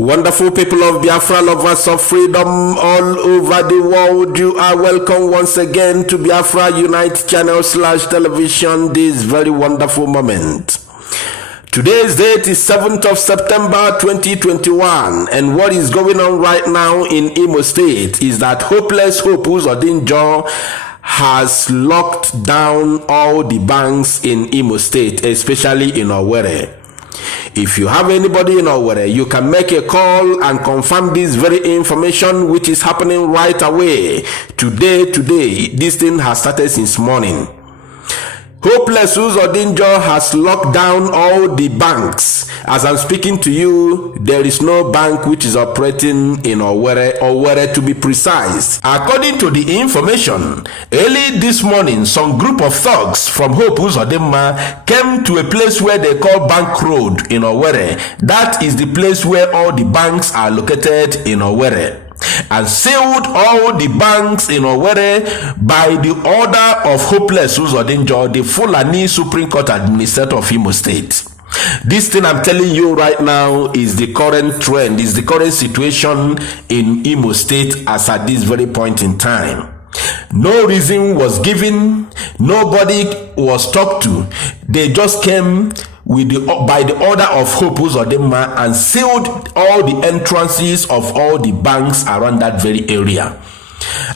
Wonderful people of Biafra, lovers of freedom all over the world, you are welcome once again to Biafra Unite channel /television this very wonderful moment. Today's date is 7th of September 2021, and what is going on right now in Imo State is that hopeless Hope Uzodimma has locked down all the banks in Imo State, especially in Owerri. If you have anybody in Owerri, you can make a call and confirm this very information which is happening right away. Today, this thing has started since morning. Hopeless Uzodimma has locked down all the banks. As I'm speaking to you, there is no bank which is operating in Owerri to be precise. According to the information, early this morning, some group of thugs from Hope Uzodimma came to a place where they call Bank Road in Owerri. That is the place where all the banks are located in Owerri, and sealed all the banks in Owerri by the order of Hopeless Uzodimma, the Fulani Supreme Court Administrator of Imo State. This thing I'm telling you right now is the current trend, is the current situation in Imo State as at this very point in time. No reason was given, nobody was talked to. They just came by the order of Hope Uzodimma and sealed all the entrances of all the banks around that very area.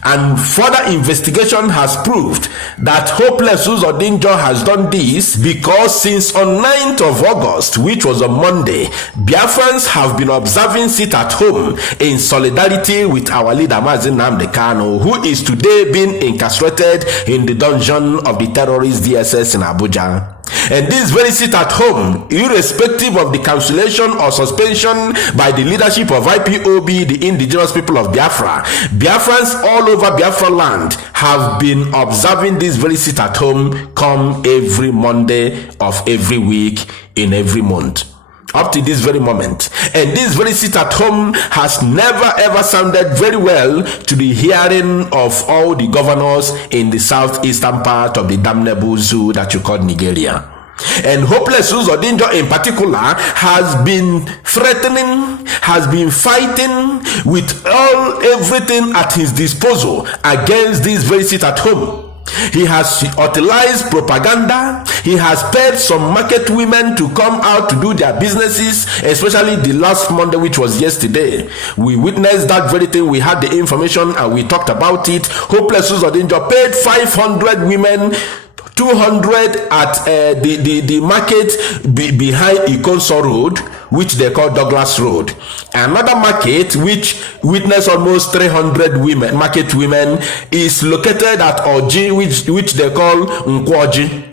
And further investigation has proved that Hopeless Uzodimma has done this because since on 9th of August, which was a Monday, Biafrans have been observing sit at home in solidarity with our leader Mazi Nnamdi Kanu, who is today being incarcerated in the dungeon of the terrorist DSS in Abuja. And this very sit at home, irrespective of the cancellation or suspension by the leadership of IPOB, the indigenous people of Biafra, Biafrans all over Biafra land have been observing this very sit at home come every Monday of every week in every month, up to this very moment. And this very sit at home has never ever sounded very well to the hearing of all the governors in the southeastern part of the damnable zoo that you call Nigeria. And Hopeless Uzodimma in particular has been threatening, has been fighting with everything at his disposal against this very sit at home. He has utilized propaganda. He has paid some market women to come out to do their businesses, especially the last Monday, which was yesterday. We witnessed that very thing. We had the information and we talked about it. Hopeless Uzodimma paid 500 women 200 at the market behind Ikonso Road, which they call Douglas Road. Another market which witnessed almost 300 women, market women, is located at Oji, which they call Nkwoji.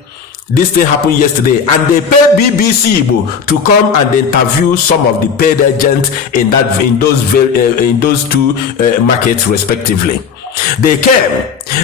This thing happened yesterday, and they paid BBC Igbo to come and interview some of the paid agents in those two markets respectively. They came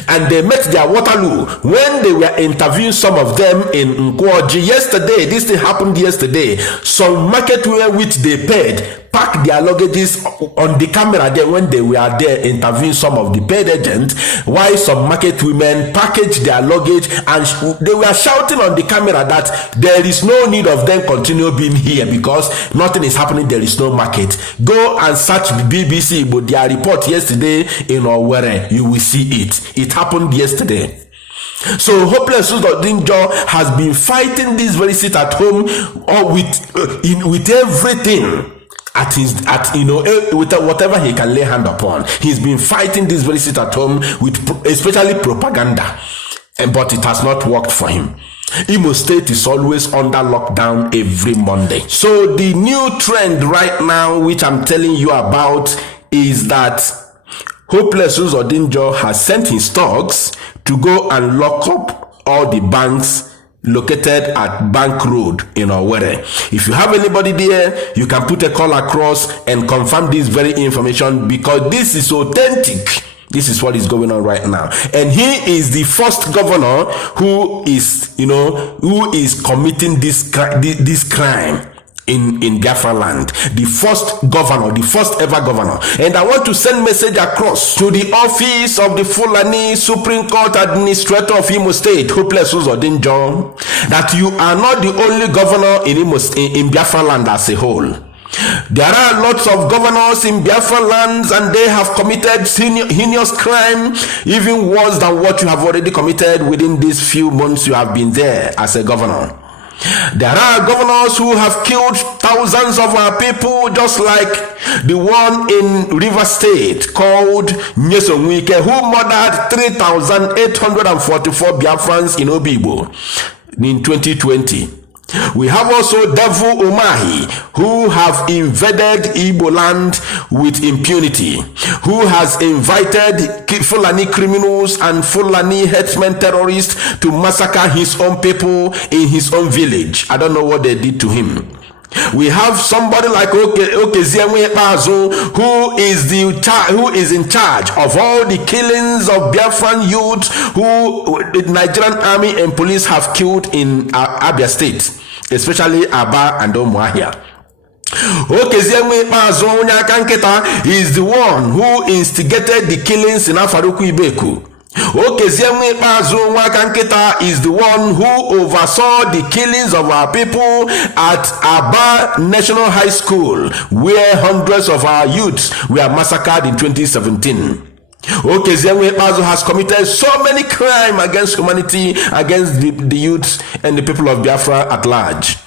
and they met their Waterloo when they were interviewing some of them in Nkwoji yesterday. This thing happened yesterday. Some market women which they paid packed their luggages on the camera there when they were there interviewing some of the paid agents, while some market women packaged their luggage and they were shouting on the camera that there is no need of them continue being here because nothing is happening, there is no market. Go and search BBC but their report yesterday in Owerri, you will see it. It happened yesterday. So Hopeless Uzodimma has been fighting this very sit at home with everything with whatever he can lay hand upon. He's been fighting this very sit at home with especially propaganda, but it has not worked for him. Imo State is always under lockdown every Monday. So the new trend right now, which I'm telling you about, is that Hopeless Uzodimma has sent his thugs to go and lock up all the banks located at Bank Road in Owerri. If you have anybody there, you can put a call across and confirm this very information because this is authentic. This is what is going on right now. And he is the first governor who is committing this crime in Biafra land. The first governor, the first ever governor. And I want to send message across to the office of the Fulani Supreme Court Administrator of Imo State, Hopeless Uzodimma, that you are not the only governor in Biafra land as a whole. There are lots of governors in Biafra lands and they have committed heinous crime, even worse than what you have already committed within these few months you have been there as a governor. There are governors who have killed thousands of our people, just like the one in River State called Nyesonwike, who murdered 3,844 Biafrans in Obibo in 2020. We have also Devil Umahi, who have invaded Igbo land with impunity, who has invited Fulani criminals and Fulani headsmen terrorists to massacre his own people in his own village. I don't know what they did to him. We have somebody like Okezienwe Pazo, who is in charge of all the killings of Biafran youth who the Nigerian army and police have killed in Abia State, especially Aba and Umuahia. Okezienwe Pazo Nyakanketa is the one who instigated the killings in Afaruku Ibeku. Okezienwe Pazo Nwakanketa is the one who oversaw the killings of our people at Aba National High School, where hundreds of our youths were massacred in 2017. Okezienwe Pazo has committed so many crimes against humanity, against the youths and the people of Biafra at large.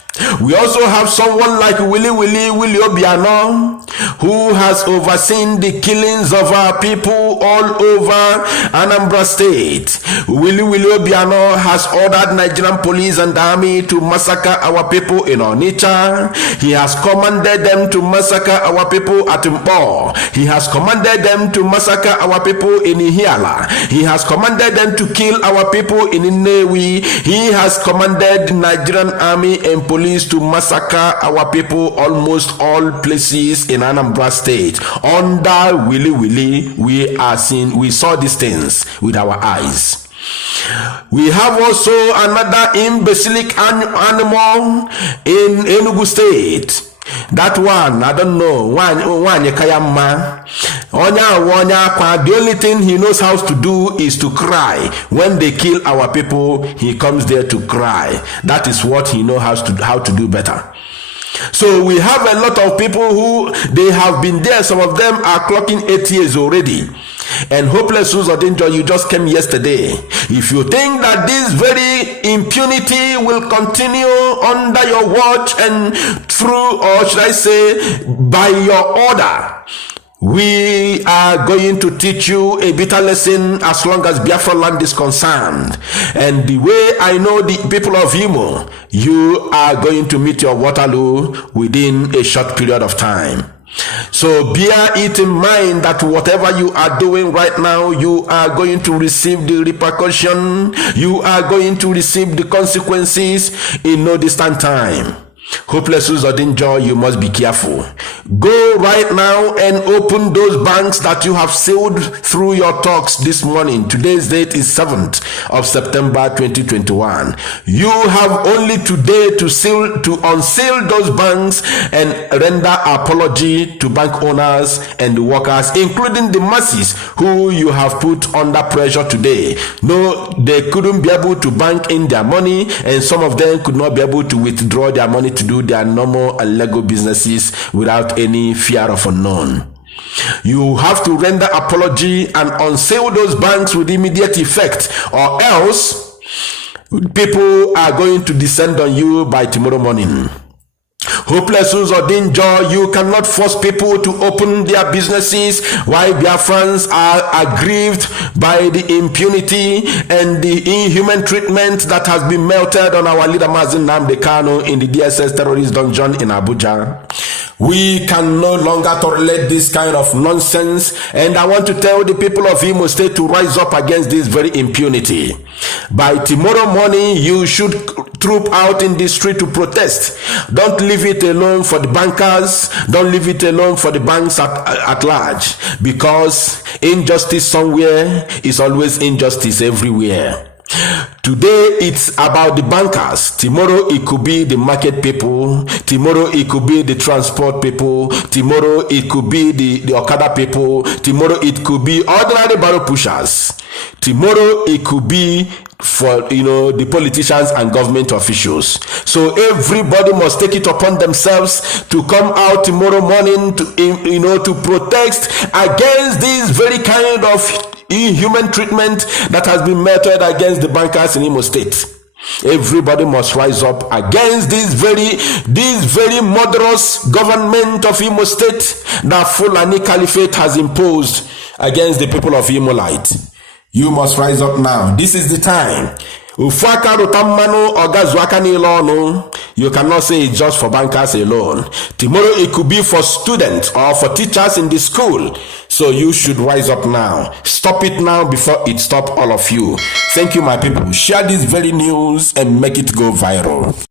We also have someone like Willie Obiano, who has overseen the killings of our people all over Anambra State. Willie Obiano has ordered Nigerian police and army to massacre our people in Onitsha. He has commanded them to massacre our people at Mpo. He has commanded them to massacre our people in Ihiala. He has commanded them to kill our people in Nnewi. He has commanded the Nigerian army and police to massacre our people almost all places in Anambra State. Under Willie, we saw these things with our eyes. We have also another imbecilic animal in Enugu State. That one, I don't know. The only thing he knows how to do is to cry. When they kill our people, he comes there to cry. That is what he knows how to do better. So we have a lot of people who they have been there. Some of them are clocking 8 years already. And hopeless Uzodimma, you just came yesterday. If you think that this very impunity will continue under your watch and through, or should I say, by your order, we are going to teach you a bitter lesson as long as Biafra land is concerned. And the way I know the people of Imo, you are going to meet your Waterloo within a short period of time. So bear it in mind that whatever you are doing right now, you are going to receive the repercussion. You are going to receive the consequences in no distant time. Hopeless Uzodimma, you must be careful. Go right now and open those banks that you have sealed through your talks this morning. Today's date is 7th of September 2021. You have only today to unseal those banks and render apology to bank owners and the workers, including the masses who you have put under pressure today. No, they couldn't be able to bank in their money, and some of them could not be able to withdraw their money to do their normal and legal businesses without any fear of unknown. You have to render apology and unseal those banks with immediate effect, or else people are going to descend on you by tomorrow morning. Hopeless Uzodimma, you cannot force people to open their businesses while Biafrans are aggrieved by the impunity and the inhuman treatment that has been melted on our leader Mazi Nnamdi Kanu in the DSS terrorist dungeon in Abuja. We can no longer tolerate this kind of nonsense, and I want to tell the people of Imo State to rise up against this very impunity. By tomorrow morning, you should troop out in the street to protest. Don't leave it alone for the bankers. Don't leave it alone for the banks at large, because injustice somewhere is always injustice everywhere. Today it's about the bankers. Tomorrow it could be the market people. Tomorrow it could be the transport people. Tomorrow it could be the Okada people. Tomorrow it could be ordinary barrel pushers. Tomorrow it could be for the politicians and government officials. So everybody must take it upon themselves to come out tomorrow morning to protest against this very kind of inhuman treatment that has been meted against the bankers in Imo State. Everybody must rise up against this very murderous government of Imo State that Fulani Caliphate has imposed against the people of Imo Light. You must rise up now. This is the time. You cannot say it's just for bankers alone. Tomorrow it could be for students or for teachers in the school. So you should rise up now. Stop it now before it stops all of you. Thank you, my people. Share this very news and make it go viral.